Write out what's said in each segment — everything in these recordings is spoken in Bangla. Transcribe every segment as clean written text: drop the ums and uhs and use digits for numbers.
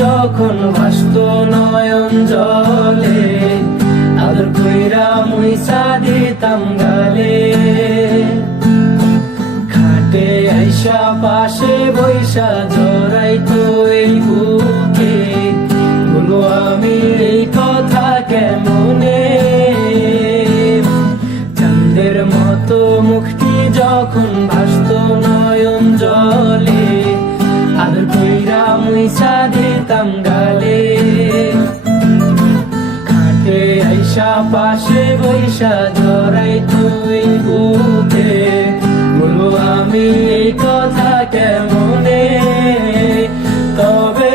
যখন ভাসত নয়ন জলে, আদর কইরা মুইসা দিতাম গালে। খাটে আইসা পাশে বৈশা জড়াইতো এই বুকে, বলো আমি এই কথা কেমনে। চাঁদের মতো মুখটি যখন ভাসত নয়ন জলে, আদর কইরা মুইসা দিতাম গালে। খাটে আইসা পাশে বৈশা জড়াইতো এই বুকে, বলো আমি এই কথা কেমনে। তবে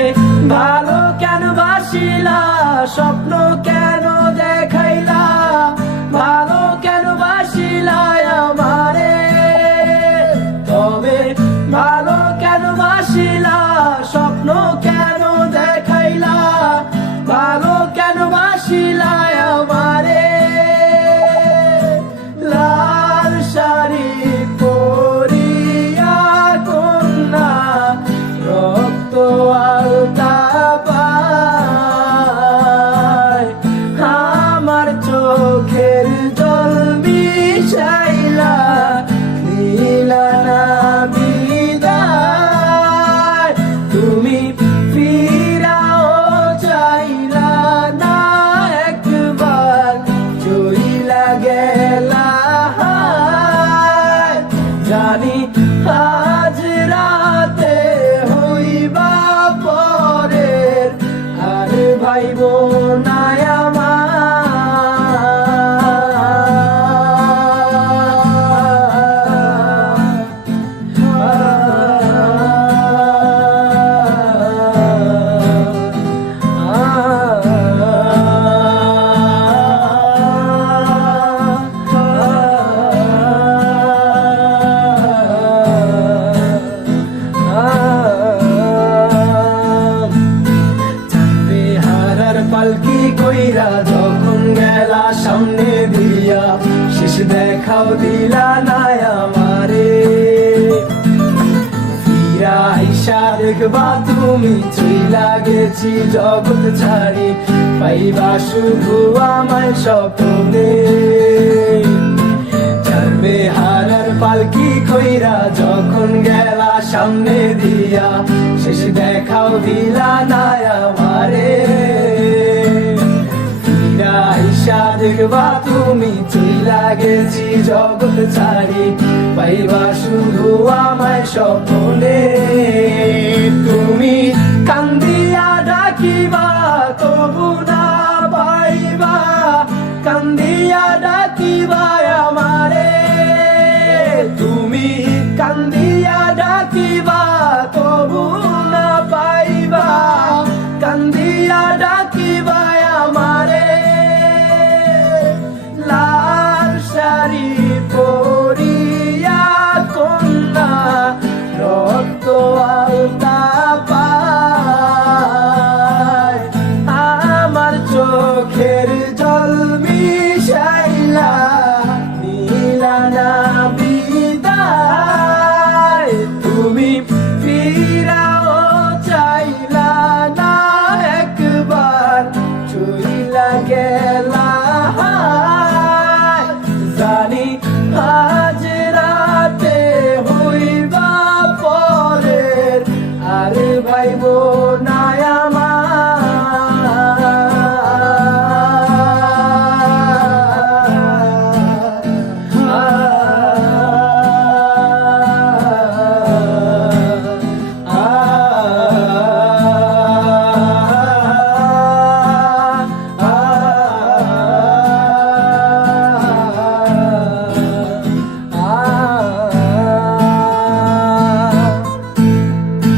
ভালো কেন বাসিলা, স্বপ্ন কেন দেখাইলা, ভালো কেন বাসিলা আমারে। তবে ভালো কেন বাসিলা, স্বপ্ন কেন দেখাইলা, ভালো কেন বাসিলা আমারে। লাল শাড়ি পরিয়া কন্যা রক্ত আলতা পায়, আমার চোখের জল মিশাইলা দিলা না বিদায়। তুমি ফিরাও চাইলা না একবার, চইলা গেলা। জানি আজ রাতে হইবা পরের, আর ভাইব না পালকি কইরা যখন গেলা সামনে দিয়া, শেষ দেখাও দিলা না আমারে। ফিরা আইসা দেখবা তুমি চইলা গেছি জগৎ ছাড়ি, পাইবা শুধু আমায় স্বপ্নে। ছাড়বে হারার পালকি কইরা যখন গেলা সামনে দিয়া, শেষ দেখাও দিলা না আমারে। আইসা দেখবা তুমি চইলা গেছি জগৎ ছাড়ি, পাইবা শুধু আমায় স্বপ্নে।